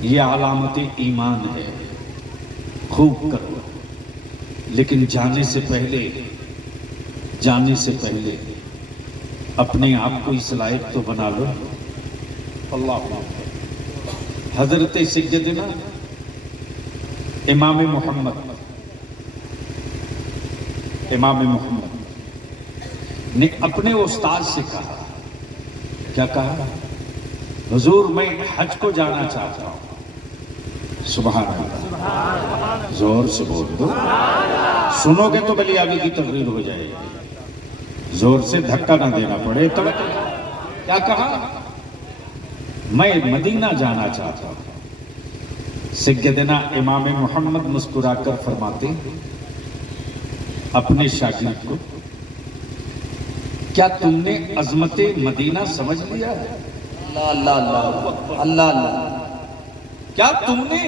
یہ علامت ایمان ہے، خوب کرو، لیکن جانے سے پہلے اپنے آپ کو اس لائق تو بنا لو۔ اللہ حضرت سیدنا امام محمد نے اپنے استاد سے کہا، کیا کہا؟ حضور میں حج کو جانا چاہتا ہوں۔ سبحان اللہ، زور سے بول دو، سنو گے تو بلیابی کی تقریر ہو جائے گی، زور سے دھکا نہ دینا پڑے۔ تو کیا کہا؟ میں مدینہ جانا چاہتا ہوں۔ سیدنا امام محمد مسکرا کر فرماتے اپنے شاگرد کو، کیا تم نے عظمت مدینہ سمجھ لیا ہے؟ اللہ اللہ اللہ اللہ، کیا تم نے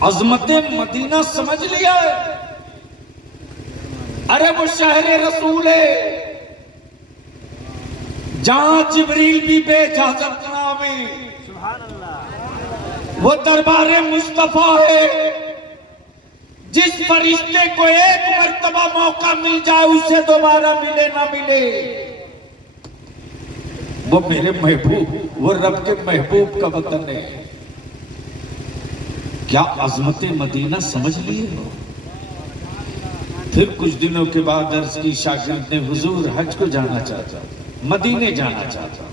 عظمت مدینہ سمجھ لیا ہے؟ ارے وہ شہر رسول ہے جہاں جبریل بھی بے اجازت نہ آوے، وہ دربار مصطفیٰ ہے جس فرشتے کو ایک مرتبہ موقع مل جائے اسے دوبارہ ملے نہ ملے۔ وہ میرے محبوب، وہ رب کے محبوب کا وطن ہے۔ کیا عظمت مدینہ سمجھ لیے ہو؟ پھر کچھ دنوں کے بعد عرض کی شاگرد نے، حضور حج کو جانا چاہتا، مدینے جانا چاہتا۔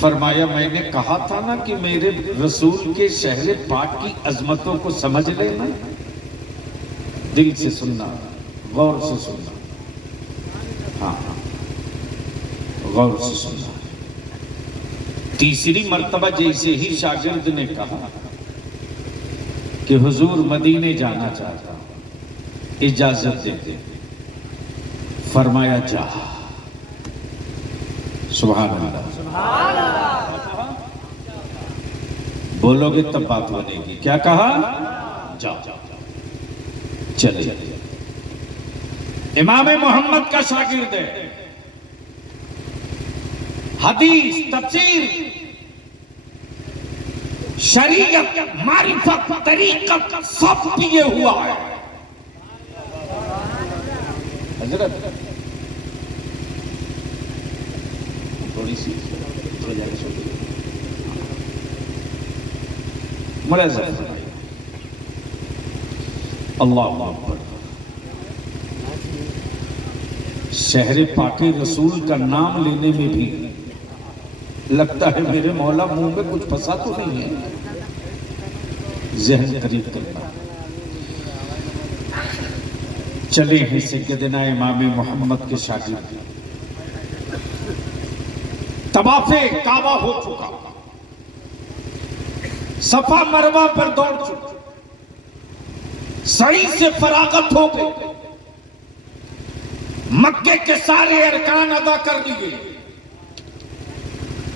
فرمایا میں نے کہا تھا نا کہ میرے رسول کے شہر پاک کی عظمتوں کو سمجھ لینا۔ دل سے سننا، غور سے سننا، ہاں غور سے سننا۔ تیسری مرتبہ جیسے ہی شاگرد نے کہا کہ حضور مدینے جانا چاہتا، اجازت دے دے، فرمایا جا۔ سبحان اللہ، بولو گے تب بات بنے گی۔ کیا کہا؟ جا۔ چلے، امام محمد کا شاگرد ہے، حدیث، تفسیر، شریعت، معرفت، طریقت سب پیے ہوا ہے۔ حضرت تھوڑی سی ملاحظہ فرمائیے، اللہ اکبر۔ شہر پاک رسول کا نام لینے میں بھی لگتا ہے میرے مولا منہ میں کچھ پھنسا تو نہیں ہے، ذہن قریب کرنا۔ چلے ہیں سیدنا امام محمد کے شاگرد، طواف کعبہ ہو چکا، صفا مروہ پر دوڑ چکا، سعی سے فراغت ہو گئی، مکے کے سارے ارکان ادا کر لیے،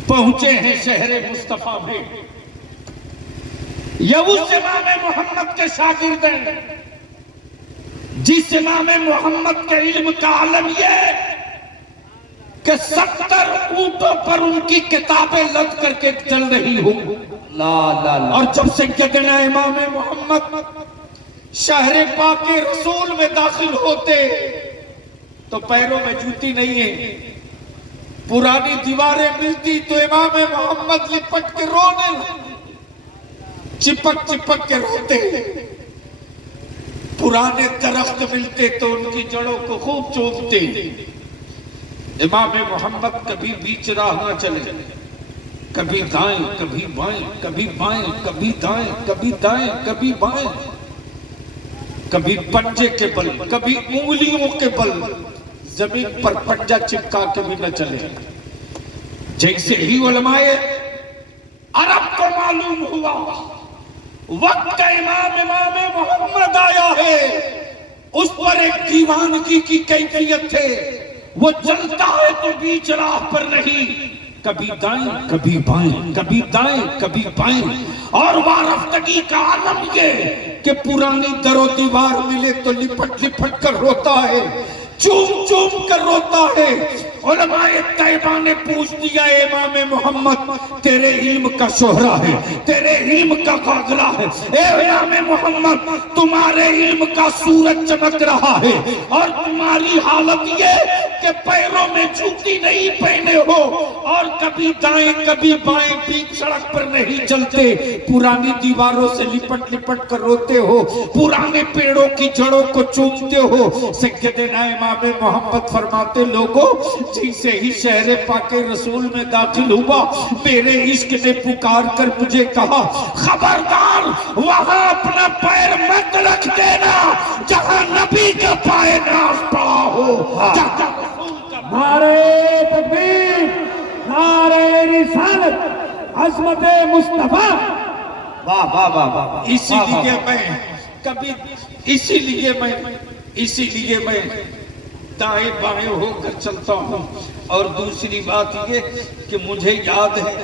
پہنچے ہیں شہر مصطفیٰ میں۔ یہ اس امام محمد کے شاگرد ہیں جس امام محمد کے علم کا عالم یہ کہ 70 اونٹوں پر ان کی کتابیں لد کر کے چل رہی ہوں۔ اور جب سیدنا امام محمد شہر پاک رسول میں داخل ہوتے تو پیروں میں جوتی نہیں ہے، پرانی دیواریں ملتی تو امام محمد لپٹ کے رونے لگتے، چپک چپک کے روتے، پرانے درخت ملتے تو ان کی جڑوں کو خوب چومتے۔ امام محمد کبھی بیچ راہ نہ چلے، کبھی دائیں کبھی بائیں، کبھی بائیں کبھی دائیں، کبھی دائیں کبھی بائیں، کبھی پنجے کے بل کبھی انگلیوں کے بل، زمین پر پنجہ چپکا کے بھی نہ چلے۔ جیسے ہی علماء عرب کو معلوم ہوا وقت کا امام محمد آیا ہے، اس پر ایک دیوانگی کی کیفیت ہے، وہ چلتا ہے تو بیچ راہ پر نہیں، کبھی دائیں کبھی بائیں، کبھی دائیں کبھی بائیں، اور وارفتگی کا عالم یہ کہ پرانی در و دیوار ملے تو لپٹ لپٹ کر روتا ہے، چوم چوم کر روتا ہے، علماء طیبہ نے پوچھ دیا امام محمد تیرے علم کا شہرہ ہے، تیرے علم کا قاغلہ ہے، اے امام محمد تمہارے علم کا سورج چمک رہا ہے اور تمہاری حالت یہ کہ پیروں میں جوتی نہیں پہنے ہو اور کبھی دائیں کبھی بائیں بیچ سڑک پر نہیں چلتے، پرانی دیواروں سے لپٹ لپٹ کر روتے ہو، پرانے پیڑوں کی جڑوں کو چومتے ہو۔ سیدنا امام محمد فرماتے لوگوں جیسے ہی شہر پاک رسول میں داخل ہوا میرے عشق نے پکار کر مجھے کہا خبردار وہاں اپنا پیر مت رکھ دینا جہاں نبی کا پائے ناز پڑا ہو۔ نعرہ تکبیر، نعرہ رسالت، عظمت مصطفیٰ۔ واہ واہ واہ واہ۔ اسی لیے میں دائیں بائیں ہو کر چلتا ہوں۔ اور دوسری بات یہ کہ مجھے یاد ہے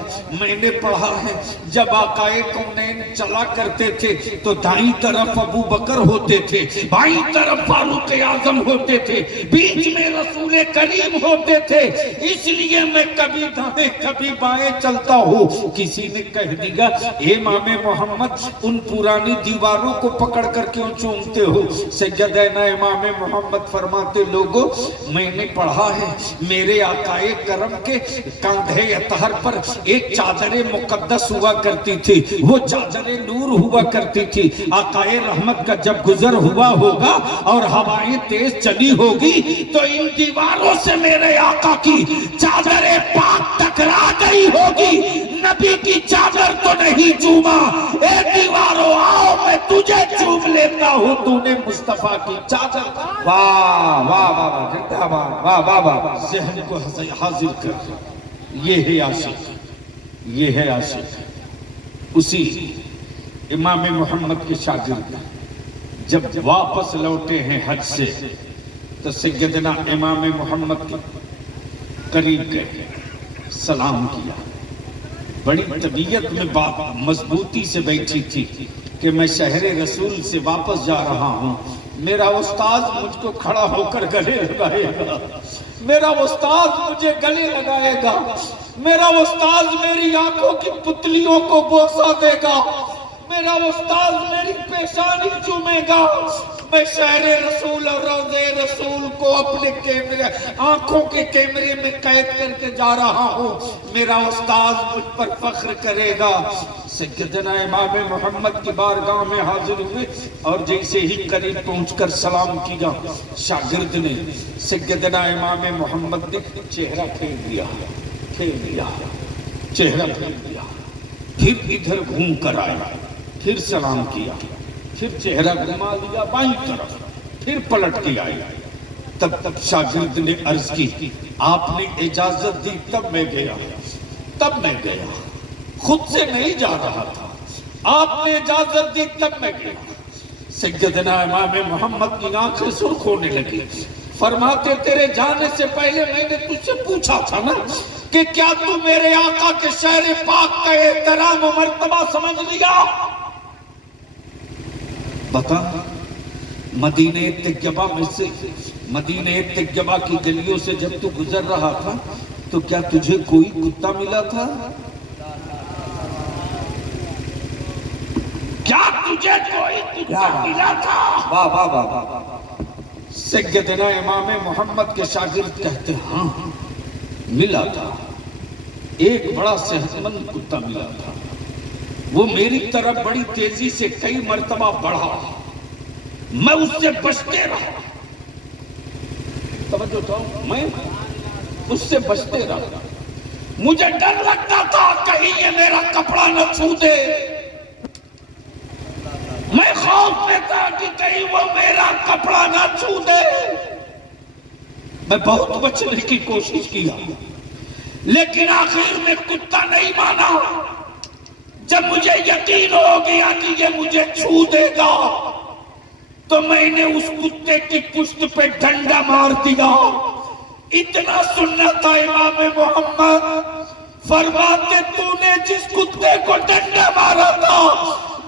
میں نے پڑھا ہے جب آقا کونین چلا کرتے تھے تو دائیں طرف ابو بکر ہوتے تھے، بائیں طرف فاروق اعظم ہوتے تھے، بیچ میں رسول کریم ہوتے تھے، اس لیے میں کبھی دائیں کبھی بائیں چلتا ہوں۔ کسی نے کہہ دیا امام محمد ان پرانی دیواروں کو پکڑ کر کیوں چومتے ہو؟ سیدنا امام محمد فرماتے لوگوں میں نے پڑھا ہے میرے آقا کرم کے کاندھے اطہر پر ایک چادر مقدس ہوا کرتی تھی، وہ چادر نور ہوا کرتی تھی۔ آقا رحمت کا جب گزر ہوا ہوگا اور ہوائیں تیز چلی ہوگی تو ان دیواروں سے میرے آقا کی چادر پاک ٹکرا گئی ہوگی، نبی کی چادر تو نہیں چوما۔ اے دیواروں آؤ میں تجھے چوم لیتا ہوں، تو نے مصطفیٰ کی چادر۔ واہ واہ واہ، زندہ باد، واہ واہ واہ۔ ذہن کو حاضر کر، یہ ہے عاشق، یہ ہے عاشق۔ اسی امام محمد کے شاگرد جب واپس لوٹے ہیں حج سے تو سیدنا امام محمد کے قریب گئے، سلام کیا، بڑی طبیعت میں بات مضبوطی سے بیٹھی تھی کہ میں شہر رسول سے واپس جا رہا ہوں، میرا استاذ مجھ کو کھڑا ہو کر گلے لگائے گا، میرا استاذ مجھے گلے لگائے گا، میرا استاذ میری آنکھوں کی پتلیوں کو بوسہ دے گا، میرا استاذ میری پیشانی چومے گا۔ میں شہر رسول اور روضہ رسول کو اپنے کیمرے آنکھوں کے کیمرے میں قید کر کے جا رہا ہوں، میرا استاذ مجھ پر فخر کرے گا۔ سیدنا امام محمد کی بارگاہ میں حاضر ہوئے اور جیسے ہی قریب پہنچ کر سلام کیا، شاگرد نے سیدنا امام محمد نے چہرہ پھیر دیا، چہرہ پھیر دیا، پھر ادھر گھوم کر آیا، پھر سلام کیا، پھر چہرہ گھما لیا بائیں طرف، پھر پلٹ کے آئی۔ تب شاگرد نے عرض کی آپ نے اجازت دی تب میں گیا، خود سے نہیں جا رہا تھا، آپ نے اجازت دی تب میں گیا۔ سیدنا امام محمد کی آنکھیں سرخ ہونے لگی، فرماتے تیرے جانے سے پہلے میں نے تجھ سے پوچھا تھا نا کہ کیا تو میرے آقا کے شہر پاک کا احترام و مرتبہ سمجھ لیا؟ بتا مدینہ طیبہ میں سے، مدینہ طیبہ کی گلیوں سے جب تو گزر رہا تھا تو کیا تجھے کوئی کتا ملا تھا؟ کیا تجھے کوئی کتا ملا تھا؟ واہ واہ واہ واہ۔ سیدنا امام محمد کے شاگرد کہتے ہاں ملا تھا، ایک بڑا صحت مند کتا ملا تھا، وہ میری طرف بڑی تیزی سے کئی مرتبہ بڑھا، میں اس سے بچتے رہا، توجہ تو میں اس سے بچتے رہا، مجھے ڈر لگتا تھا کہیں یہ میرا کپڑا نہ چھو دے، میں خوف میں تھا کہ کہیں وہ میرا کپڑا نہ چھو دے، میں بہت بچنے کی کوشش کیا لیکن آخر میں کتا نہیں مانا۔ جب مجھے یقین ہو گیا کہ یہ مجھے چھو دے گا تو میں نے اس کتے کی پشت پہ ڈنڈا مار دیا۔ اتنا سننا تھا امام محمد، فرماتے تو نے جس کتے کو ڈنڈا مارا تھا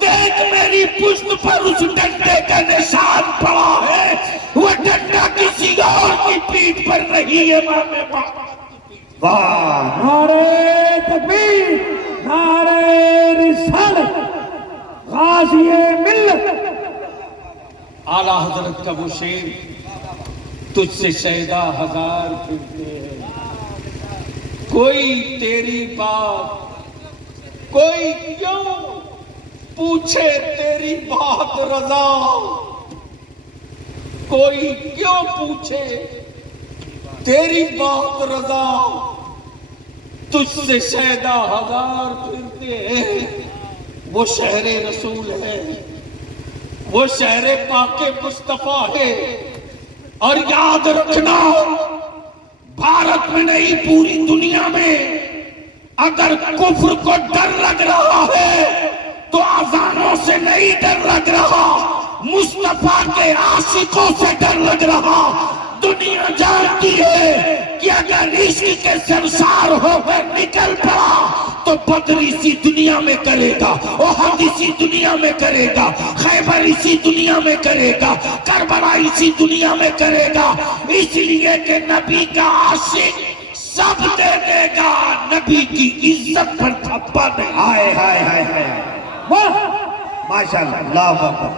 دیکھ میری پشت پر اس ڈنڈے کا نشان پڑا ہے، وہ ڈنڈا کسی کسی اور کی پیٹھ پر نہیں، امام محمد کی پیٹھ۔ واہ نعرہ تکبیر، نعرہ رسالت، غازی ملت۔ اعلیٰ حضرت کا وہ شعر، تجھ سے شیدا ہزار پھرتے ہیں، کوئی تیری بات، کوئی کیوں پوچھے تیری بات رضا، کوئی کیوں پوچھے تیری بات رضا، تجھ سے شیدا ہزار پھرتے ہیں۔ وہ شہر رسول ہے، وہ شہر پاک مصطفیٰ ہے، اور یاد رکھنا بھارت میں نہیں پوری دنیا میں اگر کفر کو ڈر لگ رہا ہے تو اذانوں سے نہیں ڈر لگ رہا، مصطفیٰ کے عاشقوں سے ڈر لگ رہا۔ دنیا جانتی ہے کہ اگر عشق کے سرشار ہو کر نکل پڑا تو بدر اسی دنیا میں کرے گا، احد اسی دنیا میں کرے گا، خیبر اسی دنیا میں کرے گا، کربلا اسی دنیا میں کرے گا، اس لیے کہ نبی کا عاشق سب دے دے گا، نبی کی عزت پر دھپا نہیں۔ ہائے ہائے ہائے ہائے، واہ ماشاءاللہ، اللہ اکبر،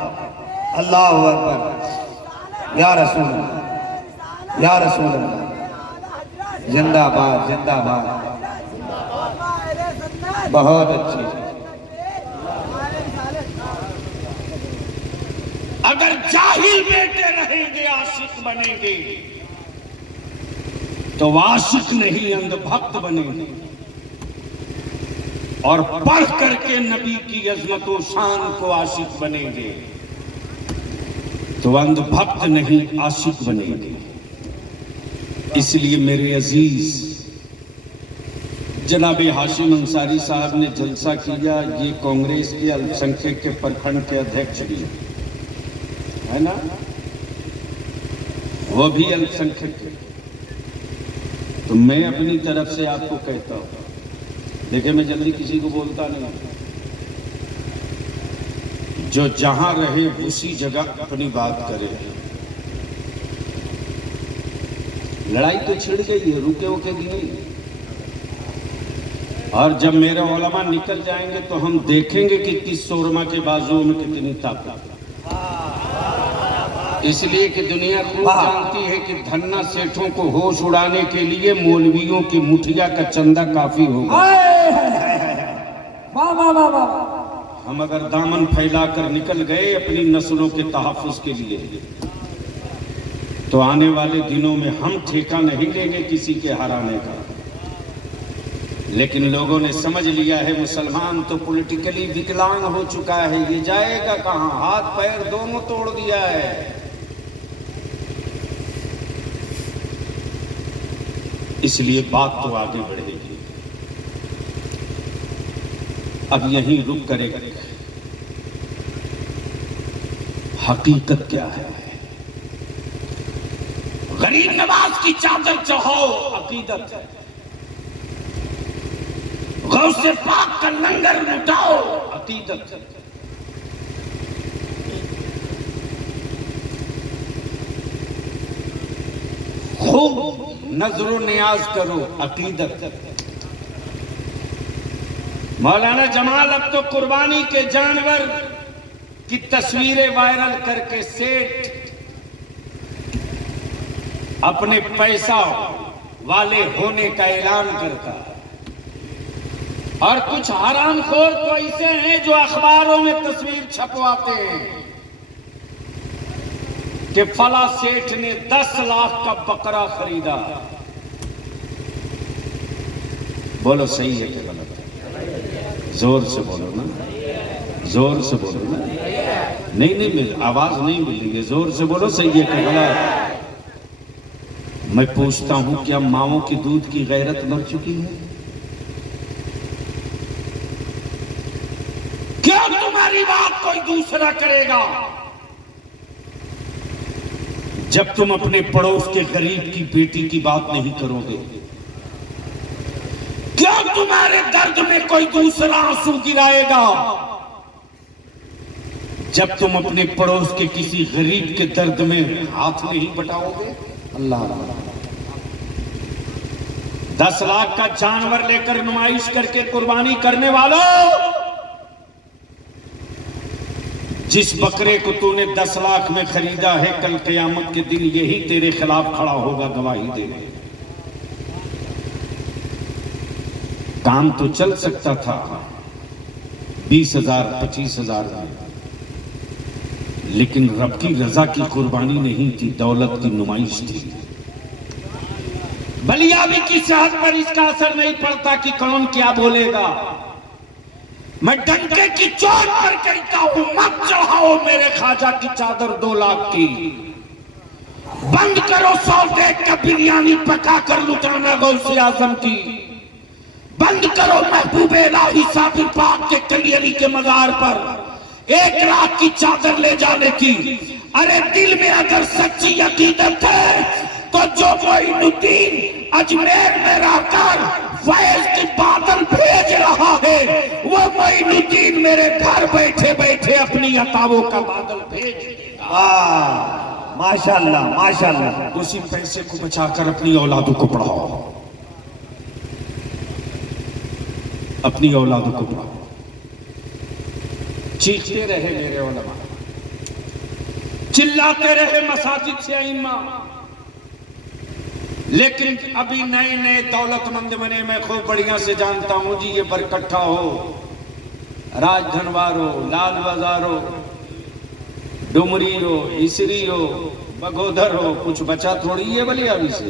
اللہ اکبر، یا رسول اللہ، یا رسول اللہ، زندہ باد، زندہ باد، بہت اچھی۔ اگر جاہل بیٹے رہیں گے عاشق بنیں گے تو عاشق نہیں اندھ بھکت بنیں گے، اور پڑھ کر کے نبی کی عظمت و شان کو عاشق بنیں گے تو اندھ بھکت نہیں عاشق بنیں گے۔ اس لیے میرے عزیز جناب ہاشم انصاری صاحب نے جلسہ کیا، یہ کانگریس کے الپ سنکھیک کے پرکھنڈ کے ادھیکش بھی ہے نا، وہ بھی الپ سنکھیک کے، تو میں اپنی طرف سے آپ کو کہتا ہوں، دیکھیں میں جلدی کسی کو بولتا نہیں، جو جہاں رہے اسی جگہ اپنی بات کرے۔ لڑائی تو چھڑ گئی ہے، رکے ہوکے بھی نہیں، اور جب میرے علماء نکل جائیں گے تو ہم دیکھیں گے کہ کس سورما کے بازوؤں میں کتنی طاقت۔ اس لیے کہ دنیا خوب جانتی ہے کہ دھنا سیٹھوں کو ہوش اڑانے کے لیے مولویوں کی مٹھیا کا چندہ کافی ہوگا۔ واہ واہ واہ واہ، ہم اگر دامن پھیلا کر نکل گئے اپنی نسلوں کے تحفظ کے لیے تو آنے والے دنوں میں ہم ٹھیکہ نہیں لیں گے کسی کے ہرانے کا۔ لیکن لوگوں نے سمجھ لیا ہے مسلمان تو پولیٹیکلی وکلانگ ہو چکا ہے، یہ جائے گا کہاں، ہاتھ پیر دونوں توڑ دیا ہے۔ اس لیے بات تو آگے بڑھے گی، اب یہیں رک کرے گا۔ حقیقت کیا ہے؟ غریب نواز کی چادر چڑھاؤ، عقیدت ہے۔ غوث پاک کا لنگر لٹاؤ، عقیدت ہے۔ خوب نظر و نیاز کرو، عقیدت ہے۔ مولانا جمال اب تو قربانی کے جانور کی تصویریں وائرل کر کے سیٹھ اپنے پیسہ والے ہونے کا اعلان کرتا ہے، اور کچھ حرام خور تو ایسے ہیں جو اخباروں میں تصویر چھپواتے ہیں کہ فلاں سیٹھ نے 10 لاکھ کا بکرا خریدا۔ بولو صحیح ہے کہ غلط ہے؟ زور سے بولو نا، زور سے بولو نا، نہیں آواز نہیں ملے گی، زور سے بولو صحیح ہے کہ غلط؟ میں پوچھتا ہوں کیا ماؤں کی دودھ کی غیرت مر چکی ہے؟ کیا تمہاری بات کوئی دوسرا کرے گا جب تم اپنے پڑوس کے غریب کی بیٹی کی بات نہیں کرو گے؟ کیا تمہارے درد میں کوئی دوسرا آنسو گرائے گا جب تم اپنے پڑوس کے کسی غریب کے درد میں ہاتھ نہیں بٹاؤ گے؟ اللہ 10 لاکھ کا جانور لے کر نمائش کر کے قربانی کرنے والوں، جس بکرے کو تو نے 10 لاکھ میں خریدا ہے، کل قیامت کے دن یہی تیرے خلاف کھڑا ہوگا گواہی دینے۔ کام تو چل سکتا تھا 20,000 25,000 میں، لیکن رب کی رضا کی قربانی نہیں تھی، دولت کی نمائش تھی۔ بلیابی کی صحت پر اس کا اثر نہیں پڑتا کہ کون کیا بولے گا۔ میں ڈنکے کی چوٹ پر کہتا ہوں، مت چڑھاؤ میرے خواجہ کی چادر 2 لاکھ کی۔ بند کرو 100 دیگ کا بریانی پکا کر لٹانا غوث اعظم کی۔ بند کرو محبوب الہی صابر پاک کے کلیری کے مزار پر 1 لاکھ کی چادر لے جانے کی۔ ارے دل میں اگر سچی عقیدت ہے تو جو معین الدین اجمیر میں رہ کر فیض کے بادل بھیج رہا ہے، وہ معین الدین میرے گھر بیٹھے بیٹھے اپنی عطاؤں کا بادل بھیج دے گا۔ ماشاءاللہ ماشاءاللہ۔ اسی پیسے کو بچا کر اپنی اولادوں کو پڑھاؤ، اپنی اولادوں کو پڑھاؤ۔ چیختے رہے میرے علماء، چلاتے رہے مساجد سے ائمہ، لیکن ابھی نئے نئے دولت مند بنے، میں خوب بڑھیا سے جانتا ہوں جی، یہ برکٹھا ہو، راج دھنوار ہو، لال بازار ہو، ڈمری ہو، اسری ہو، بگودھر ہو، کچھ بچا تھوڑی ہے بلیابی سے۔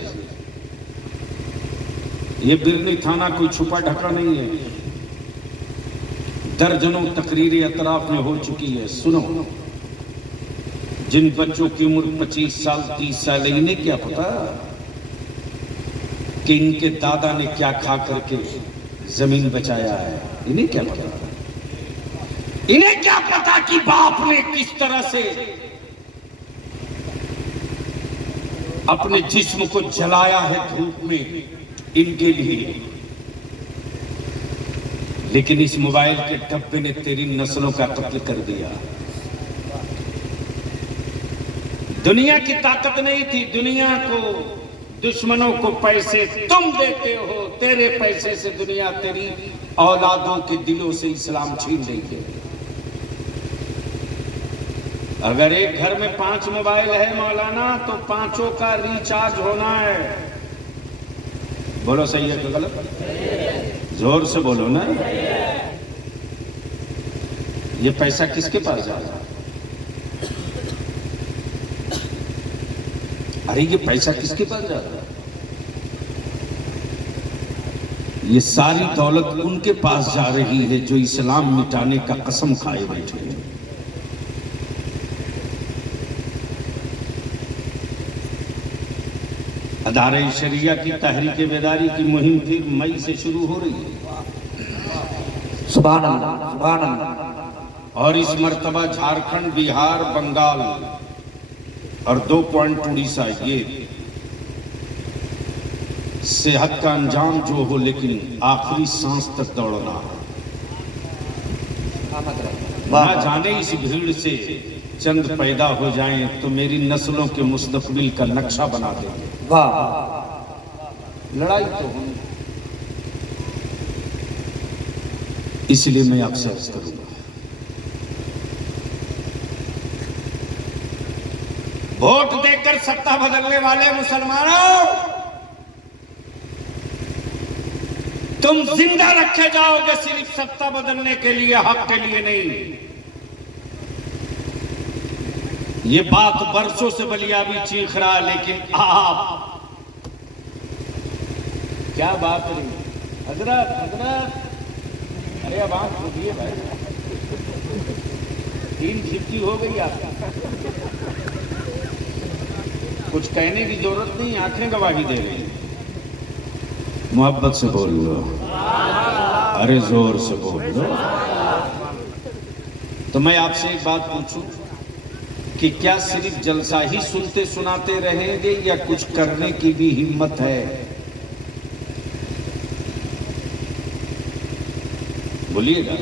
یہ برنی تھانہ کوئی چھپا ڈھکا نہیں ہے، درجنوں تقریریں اطراف میں ہو چکی ہے۔ سنو، جن بچوں کی عمر 25 سال 30 سال ہے، انہیں کیا پتا کہ ان کے دادا نے کیا کھا کر کے زمین بچایا ہے؟ انہیں کیا پتا؟ انہیں کیا پتا کہ باپ نے کس طرح سے اپنے جسم کو جلایا ہے دھوپ میں ان کے لیے؟ لیکن اس موبائل کے ڈبے نے تیری نسلوں کا قتل کر دیا۔ دنیا کی طاقت نہیں تھی، دنیا کو، دشمنوں کو پیسے تم دیتے ہو، تیرے پیسے سے دنیا تیری اولادوں کے دلوں سے اسلام چھین رہی ہے۔ اگر ایک گھر میں 5 موبائل ہے مولانا، تو 5 کا ریچارج ہونا ہے۔ بولو صحیح ہے کہ غلط؟ زور سے بولو نا۔ یہ پیسہ کس کے پاس جا رہا ہے؟ ارے یہ پیسہ کس کے پاس جا رہا ہے؟ یہ ساری دولت ان کے پاس جا رہی ہے جو اسلام مٹانے کا قسم کھائے بیٹھے ہیں۔ ادارہ شریعہ کی تحریک بیداری کی مہم پھر مئی سے شروع ہو رہی ہے۔ سبحان اللہ سبحان اللہ۔ اور اس مرتبہ جھارکھنڈ، بہار، بنگال اور 2 پوائنٹ اڑیسہ، یہ صحت کا انجام جو ہو لیکن آخری سانس تک دوڑنا۔ نہ جانے اس بھیڑ سے چند پیدا ہو جائیں تو میری نسلوں کے مستقبل کا نقشہ بنا دیں گے۔ لڑائی تو ہوئی، اس لیے میں آپ سے عرض کروں گا، ووٹ دے کر ستا بدلنے والے مسلمانوں، تم زندہ رکھے جاؤ گے صرف ستا بدلنے کے لیے، حق کے لیے نہیں۔ یہ بات برسوں سے بلیابی چیخ رہا، لیکن آپ کیا بات رہی؟ حضرت ارے اب آنکھ کھولیے بھائی، 3 جھپکی ہو گئی آپ، کچھ کہنے کی ضرورت نہیں، آنکھیں گواہی دے رہی۔ محبت سے بول لو، ارے زور سے بول لو۔ تو میں آپ سے ایک بات پوچھوں کہ کیا صرف جلسہ ہی سنتے سناتے رہیں گے یا کچھ کرنے کی بھی ہمت ہے؟ بولیے گا۔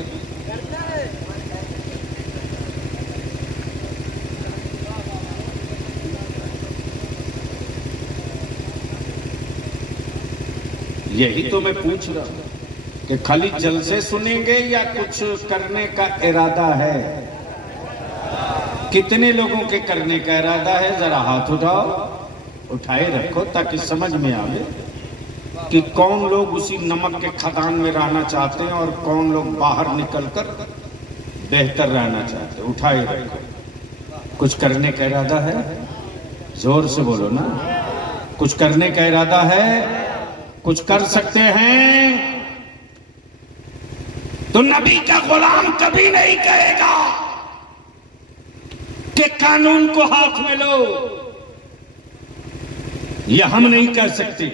یہی تو میں پوچھ رہا ہوں کہ خالی جلسے سنیں گے یا کچھ کرنے کا ارادہ ہے؟ کتنے لوگوں کے کرنے کا ارادہ ہے؟ ذرا ہاتھ اٹھاؤ، اٹھائے رکھو تاکہ سمجھ میں آئے کہ کون لوگ اسی نمک کے کھدان میں رہنا چاہتے ہیں اور کون لوگ باہر نکل کر بہتر رہنا چاہتے ہیں۔ اٹھائے رکھو۔ کچھ کرنے کا ارادہ ہے؟ زور سے بولو نا۔ کچھ کرنے کا ارادہ ہے؟ کچھ کر سکتے ہیں؟ تو نبی کا غلام کبھی نہیں کہے گا کہ قانون کو ہاتھ میں لو، یہ ہم نہیں کہہ سکتے۔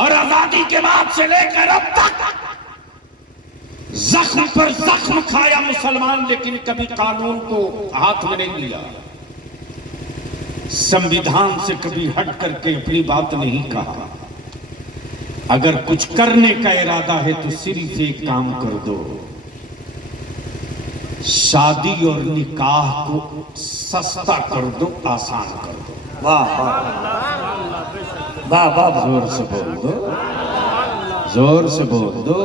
اور آزادی کے بعد سے لے کر اب تک زخم پر زخم کھایا مسلمان، لیکن کبھی قانون کو ہاتھ میں نہیں لیا، سمویدھان سے کبھی ہٹ کر کے اپنی بات نہیں کہا۔ اگر کچھ کرنے کا ارادہ ہے تو صرف ایک کام کر دو، شادی اور نکاح کو سستا کر دو، آسان کر دو۔ واہ واہ واہ واہ، زور سے بول دو، زور سے بول دو۔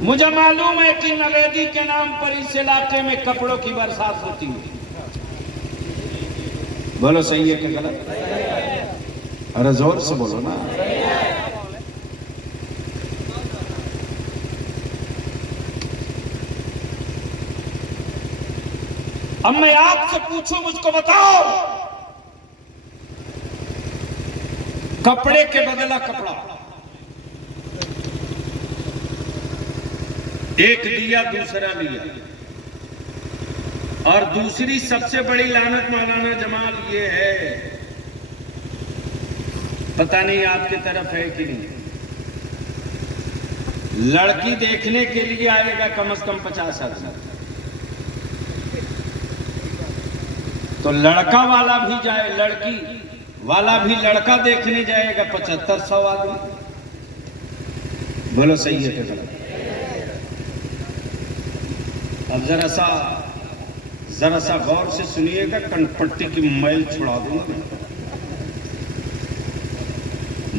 مجھے معلوم ہے کہ نویدی کے نام پر اس علاقے میں کپڑوں کی برسات ہوتی ہے، بولو صحیح ہے کہ غلط؟ ارے زور سے بولو نا۔ اب میں آپ سے پوچھوں، مجھ کو بتاؤ، کپڑے کے بدلہ کپڑا، ایک دیا دوسرا لیا، اور دوسری سب سے بڑی لعنت مولانا جمال یہ ہے، پتہ نہیں آپ کی طرف ہے کہ نہیں، لڑکی دیکھنے کے لیے آئے گا کم از کم 50 آدمی، تو لڑکا والا بھی جائے، لڑکی والا بھی لڑکا دیکھنے جائے گا 7500 آدمی۔ بولو صحیح ہے کہ غلط؟ اب ذرا سا غور سے سنیے گا، کنپٹی کی میل چھڑا دوں گا میں۔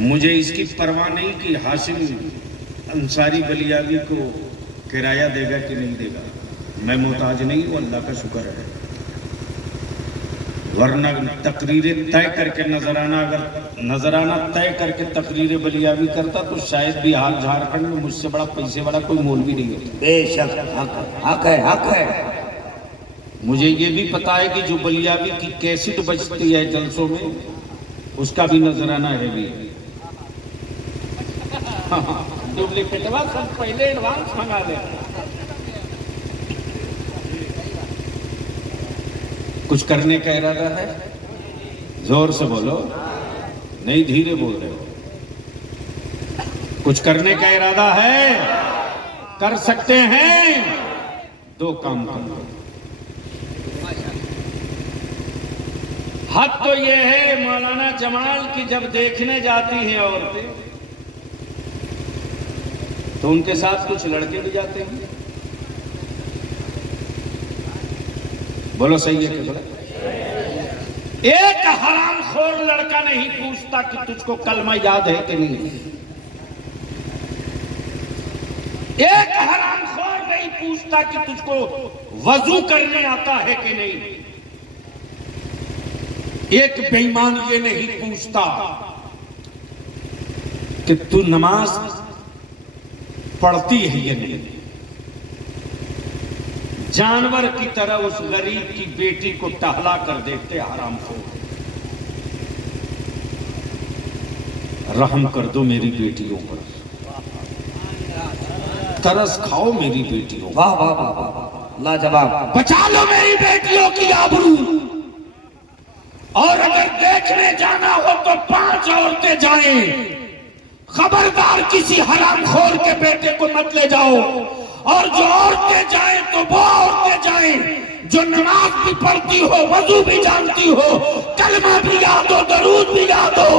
مجھے اس کی پرواہ نہیں کہ ہاشم انصاری بلیابی کو کرایہ دے گا کہ نہیں دے گا، میں محتاج نہیں ہوں، اللہ کا شکر ہے۔ ورنہ تقریر طے کر کے نظرانہ طے کر کے تقریر بلیابی کرتا تو شاید بہار جھارکھنڈ میں مجھ سے بڑا پیسے والا کوئی مولوی نہیں ہوتا۔ بے شک حق ہے، حق ہے۔ مجھے یہ بھی پتا ہے کہ جو بلیابی کی کیسٹ بجتی ہے جلسوں میں، اس کا بھی نظرانہ ہے بھی۔ ڈپلیکیٹ سب پہلے ایڈوانس منگا دیں۔ کچھ کرنے کا ارادہ ہے؟ زور سے بولو، نہیں دھیرے بول رہے ہو۔ کچھ کرنے کا ارادہ ہے؟ کر سکتے ہیں؟ دو کام کرو۔ حد تو یہ ہے مولانا جمال کی جب دیکھنے جاتی ہیں عورتیں تو ان کے ساتھ کچھ لڑکے بھی جاتے ہیں۔ بولو صحیح ہے کہ غلط؟ ایک حرام خور لڑکا نہیں پوچھتا کہ تجھ کو کلمہ یاد ہے کہ نہیں، ایک حرام خور نہیں پوچھتا کہ تجھ کو وضو کرنے آتا ہے کہ نہیں، ایک بے ایمان یہ نہیں پوچھتا کہ تو نماز پڑھتی ہے یا نہیں۔ جانور کی طرح اس غریب کی بیٹی کو ٹہلا کر دیکھتے حرام خور۔ رحم کر دو میری بیٹیوں پر، ترس کھاؤ میری بیٹیوں پر، واہ واہ واہ واہ، لاجواب۔ بچا لو میری بیٹیوں کی آبرو۔ اور اگر دیکھنے جانا ہو تو 5 عورتیں جائیں، خبردار کسی حرام خور کے بیٹے کو مت لے جاؤ۔ اور جو عورتیں جائیں تو وہ عورتیں جائیں جو نماز بھی پڑھتی ہو، وضو بھی جانتی ہو، کلمہ بھی یاد ہو، درود بھی یاد ہو۔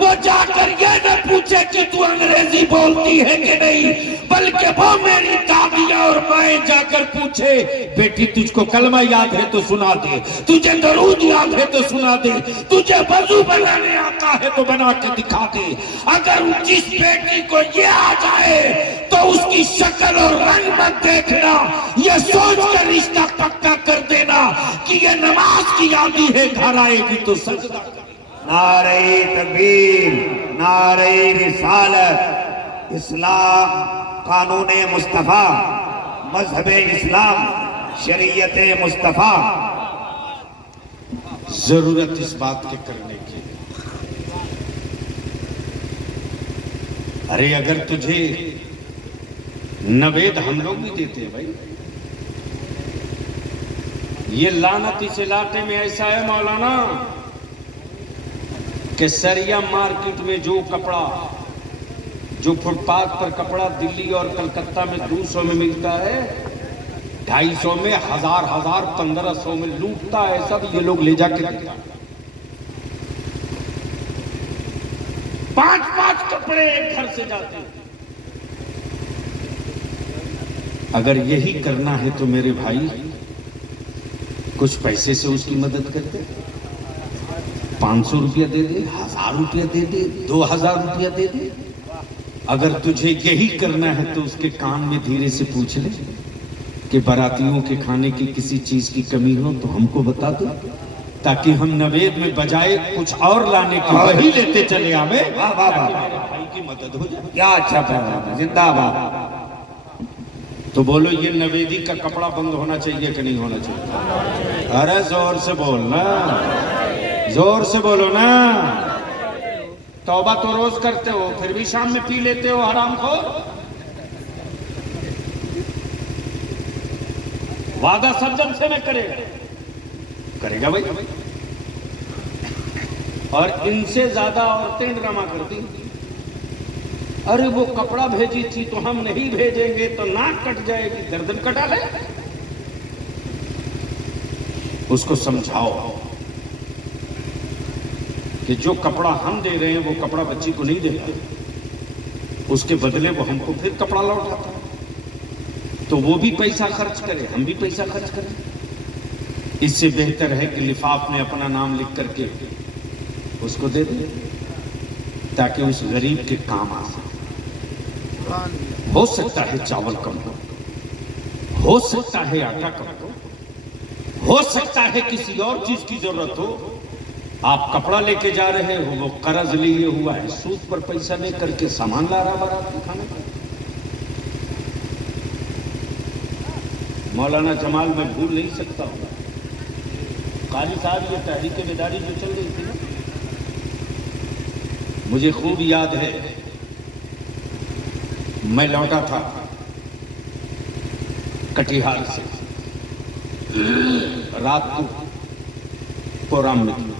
وہ جا کر یہ نہ پوچھے کہ تو انگریزی بولتی ہے کہ نہیں، بلکہ وہ میری دادیاں اور اور مائیں جا کر پوچھے بیٹی تجھ کو کلمہ یاد ہے تو سنا دے, تجھے درود یاد ہے تو سنا دے, تجھے وضو بنانے آتا ہے تو بنا کے دکھا دے. اگر جس بیٹی کو یہ آ جائے تو اس کی شکل اور رنگ مت دیکھنا, یہ سوچ کر رشتہ پکا کر دینا کہ یہ نماز کی یادی ہے, گھر آئے گی تو سجدہ کرے. نعرہ تکبیر, نعرہ رسالت, اسلام قانون مصطفیٰ, مذہب اسلام شریعت مصطفیٰ. ضرورت اس بات کے کرنے کی, ارے اگر تجھے نوید ہم لوگ بھی دیتے ہیں بھائی, یہ لعنت اس علاقے میں ایسا ہے مولانا کہ سریا مارکیٹ میں جو کپڑا, جو فٹ پاتھ پر کپڑا دلی اور کلکتہ میں 200 میں ملتا ہے, 250 میں, 1000 1500 میں لوٹتا ہے, سب یہ لوگ لے جا کے دیتا. 5 کپڑے ایک گھر سے جاتے ہیں. اگر یہی کرنا ہے تو میرے بھائی کچھ پیسے سے اس کی مدد کرتے, 500 روپیہ دے دے, 1000 روپیہ دے دے, 2000 روپیہ دے دے. اگر تجھے یہی کرنا ہے تو اس کے کان میں دھیرے سے پوچھ لے کہ براتیوں کے کھانے کی کسی چیز کی کمی ہو تو ہم کو بتا دو, تاکہ ہم نوید میں بجائے کچھ اور لانے کی وہی لیتے چلے آوے, میرے بھائی کی مدد ہو جائے. کیا اچھا پیغام ہے, زندہ باد. تو بولو یہ نویدی کا کپڑا بند ہونا چاہیے کہ نہیں ہونا چاہیے؟ ارے زور سے بولنا, زور سے بولو نا. توبہ تو روز کرتے ہو, پھر بھی شام میں پی لیتے ہو حرام خور. وعدہ سب جن سے میں کرے گا بھائی. اور ان سے زیادہ عورتیں ڈرامہ کرتی, ارے وہ کپڑا بھیجی تھی تو ہم نہیں بھیجیں گے تو ناک کٹ جائے گی, گردن کٹا لے. اس کو سمجھاؤ کہ جو کپڑا ہم دے رہے ہیں وہ کپڑا بچی کو نہیں دے رہا, اس کے بدلے وہ ہم کو پھر کپڑا لوٹاتا ہے, تو وہ بھی پیسہ خرچ کرے, ہم بھی پیسہ خرچ کریں. اس سے بہتر ہے کہ لفاف میں اپنا نام لکھ کر کے اس کو دے دیں تاکہ اس غریب کے کام آ سکے. ہو سکتا ہے چاول کم ہو سکتا ہے آٹا کم ہو سکتا ہے کسی اور چیز کی ضرورت ہو. آپ کپڑا لے کے جا رہے ہو, وہ قرض لیے ہوا ہے, سود پر پیسہ لے کر کے سامان لا رہا بارات کے کھانے کا. مولانا جمال میں بھول نہیں سکتا ہوں, قاری صاحب یہ تحریک بیداری جو چل رہی تھی نا, مجھے خوب یاد ہے. میں لوٹا تھا کٹیہار سے, رات کو پروگرام میں تھی.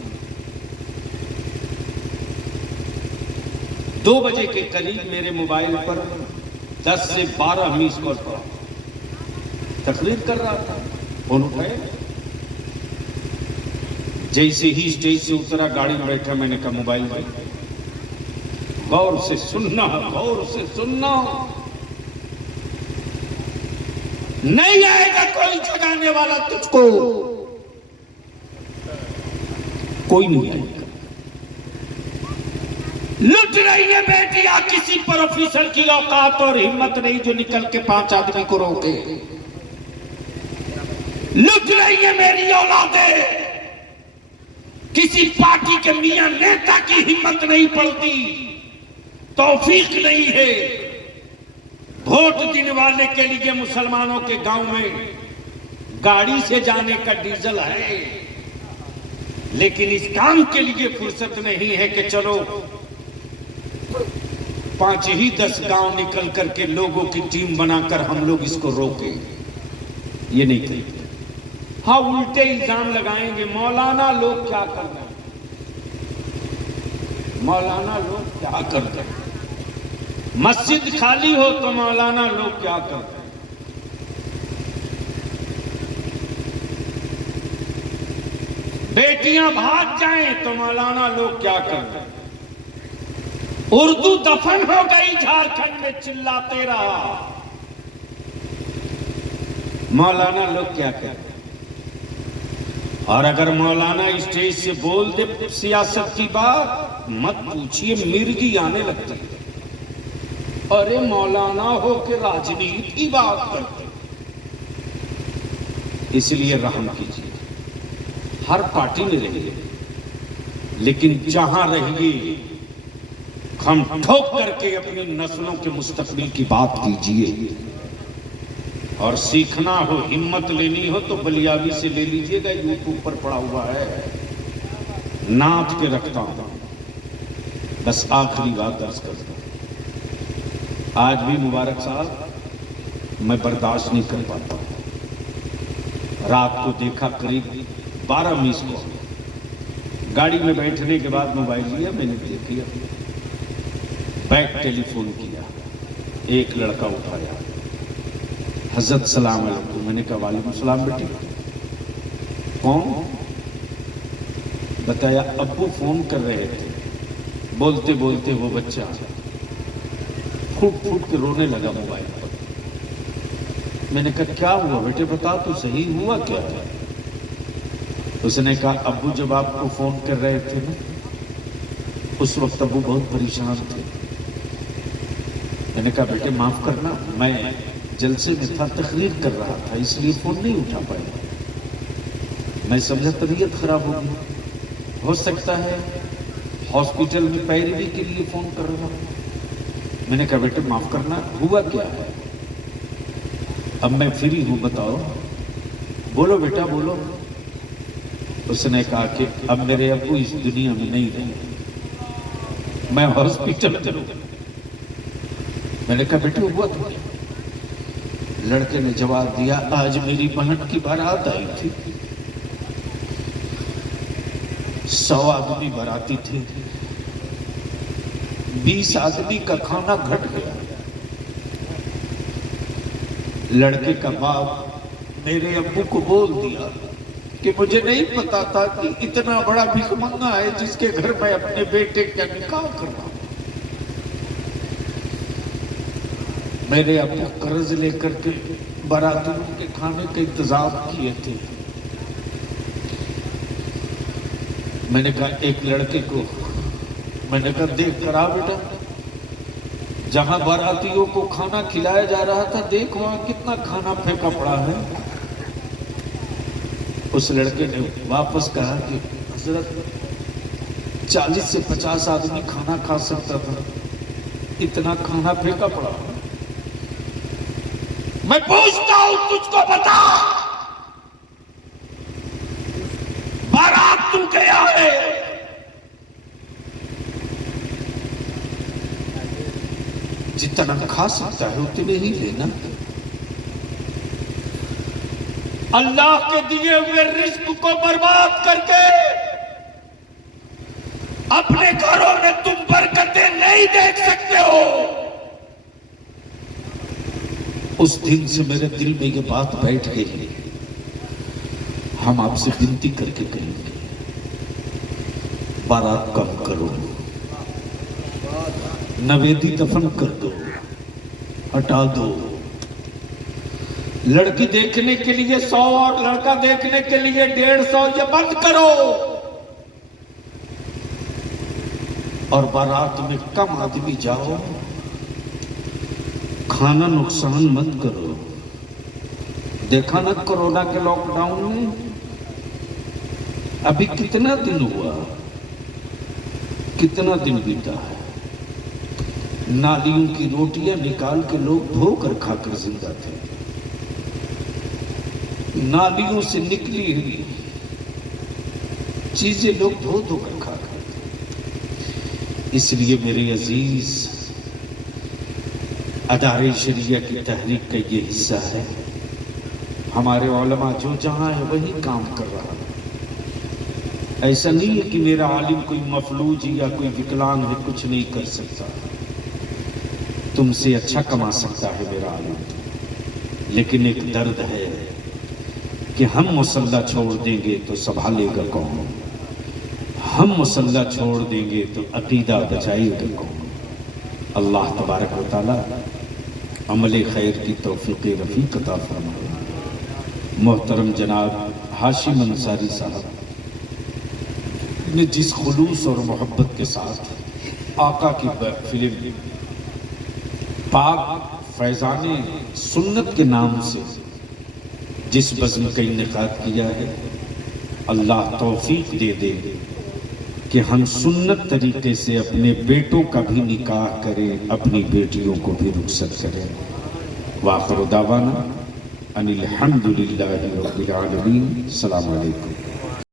2 بجے کے قریب میرے موبائل پر 10 سے 12 میس کال پڑا. تقریر کر رہا تھا, فون اٹھائے, جیسے ہی اسٹیج سے اترا گاڑی میں بیٹھا, میں نے کہا موبائل بھائی غور سے سننا, غور سے سننا, نہیں آئے گا کوئی جگانے والا تجھ کو, کوئی نہیں آئے گا. لٹ رہی ہے بیٹیاں, کسی پروفیسر کی اوقات اور ہمت نہیں جو نکل کے 5 آدمی کو روکے. لٹ رہی ہے میری اولادیں, کسی پارٹی کے میاں نیتا کی ہمت نہیں پڑتی, توفیق نہیں ہے. ووٹ دینے والے کے لیے مسلمانوں کے گاؤں میں گاڑی سے جانے کا ڈیزل ہے, لیکن اس کام کے لیے فرصت نہیں ہے کہ چلو 5 ہی 10 گاؤں نکل کر کے لوگوں کی ٹیم بنا کر ہم لوگ اس کو روکیں. یہ نہیں کریں. ہاں الٹے الزام لگائیں گے, مولانا لوگ کیا کر رہے ہیں, مولانا لوگ کیا کر رہے ہیں, مسجد خالی ہو تو مولانا لوگ کیا کر رہے ہیں. بیٹیاں بھاگ جائیں تو مولانا لوگ کیا کر رہے ہیں. اردو دفن ہو گئی جھارکھنڈ میں, چلاتے رہا. مولانا لوگ کیا کہتے ہیں، اور اگر مولانا اسٹیج سے بول دے سیاست کی بات مت پوچھئے، مرگی آنے لگتی ہے۔ ارے مولانا ہو کے راجنیت کی بات کرتے، اس لیے رحم کیجیے، ہر پارٹی میں رہیے لیکن جہاں رہیے ہم ٹھوک کر کے اپنی نسلوں کے مستقبل کی بات کیجیے، اور سیکھنا ہو ہمت لینی ہو تو بلیاوی سے لے لیجئے گا، یوٹیوب پر پڑا ہوا ہے، نعت کے رکھتا ہوں۔ بس آخری بات عرض کرتا ہوں، آج بھی مبارک صاحب میں برداشت نہیں کر پاتا، رات کو دیکھا قریب 12 میس کو، گاڑی میں بیٹھنے کے بعد موبائل لیا، میں نے دیکھا، بیک ٹیلی فون کیا، ایک لڑکا اٹھایا، حضرت سلام علیکم، میں نے کہا وعلیکم السلام بیٹی، کون؟ بتایا ابو فون کر رہے تھے، بولتے بولتے وہ بچہ پھوٹ پھوٹ کے رونے لگا موبائل پر۔ میں نے کہا کیا ہوا بیٹے، بتا تو صحیح ہوا کیا ہے؟ اس نے کہا ابو جب آپ کو فون کر رہے تھے نا، اس وقت ابو بہت پریشان تھے۔ میں نے کہا بیٹے معاف کرنا، میں جلسے میں تھا، تقریر کر رہا تھا، اس لیے فون نہیں اٹھا پایا، میں سمجھا طبیعت خراب ہو گئی، ہو سکتا ہے ہاسپٹل میں پیروی کے لیے فون کر رہا ہوں۔ میں نے کہا بیٹے معاف کرنا، ہوا کیا ہے؟ اب میں فری ہوں، بتاؤ، بولو بیٹا بولو۔ اس نے کہا کہ اب میرے ابو اس دنیا میں نہیں رہے، میں ہاسپٹل میں ہوں۔ میں نے کہا بیٹے ہوا تو کیا؟ لڑکے نے جواب دیا آج میری بہن کی بارات آئی تھی، 100 آدمی باراتی تھے، 20 آدمی کا کھانا گھٹ گیا۔ لڑکے کا باپ میرے ابو کو بول دیا کہ مجھے نہیں پتا تھا کہ اتنا بڑا بھیک منگا ہے جس کے گھر میں اپنے بیٹے کا نکاح کر رہا ہوں۔ میرے ابو قرض لے کر کے باراتیوں کے کھانے کا انتظام کیے تھے۔ میں نے کہا ایک لڑکے کو، میں نے کہا دیکھ کر آ بیٹا، جہاں باراتیوں کو کھانا کھلایا جا رہا تھا دیکھ وہاں کتنا کھانا پھینکا پڑا ہے۔ اس لڑکے نے واپس کہا کہ حضرت 40 سے 50 آدمی کھانا کھا سکتا تھا، اتنا کھانا پھینکا پڑا۔ میں پوچھتا ہوں تجھ کو بتا، بارات تو گیا ہے، جتنا کھا سکتا ہے اتنے ہی لینا۔ اللہ کے دیے ہوئے رزق کو برباد کر کے اپنے گھروں میں تم برکتیں نہیں دیکھ سکتے ہو۔ اس دن سے میرے دل میں یہ بات بیٹھ گئی، ہم آپ سے بنتی کر کے کہیں گے بارات کم کرو، نویدی دفن کر دو، ہٹا دو، لڑکی دیکھنے کے لیے 100 اور لڑکا دیکھنے کے لیے 150 یہ بند کرو، اور بارات میں کم آدمی جاؤ، کھانا نقصان مت کرو۔ دیکھا نا کورونا کے لاک ڈاؤن میں ابھی کتنا دن ہوا، کتنا دن بیتا ہے، نالیوں کی روٹیاں نکال کے لوگ دھو کر کھا کر زندہ تھے، نالیوں سے نکلی ہوئی چیزیں لوگ دھو دھو کر کھا کر تھے۔ اس لیے میرے عزیز، ادارے شریعہ کی تحریک کا یہ حصہ ہے، ہمارے علماء جو جہاں ہے وہی کام کر رہا ہے۔ ایسا نہیں ہے کہ میرا عالم کوئی مفلوج یا کوئی وکلانگ ہے، کچھ نہیں کر سکتا، تم سے اچھا کما سکتا ہے میرا عالم، لیکن ایک درد ہے کہ ہم مصلہ چھوڑ دیں گے تو سنبھالے گا کون، ہم مصلہ چھوڑ دیں گے تو عقیدہ بچائے گا کون۔ اللہ تبارک و تعالی عمل خیر کی توفیق رفیق عطا فرمائے۔ محترم جناب ہاشم انصاری صاحب نے جس خلوص اور محبت کے ساتھ آقا کی فلم پاک فیضان سنت کے نام سے جس بزم کا انعقاد کیا ہے، اللہ توفیق دے دے کہ ہم سنت طریقے سے اپنے بیٹوں کا بھی نکاح کریں، اپنی بیٹیوں کو بھی رخصت کریں۔ وآخر دعوانا ان الحمدللہ رب العالمین۔ السلام علیکم۔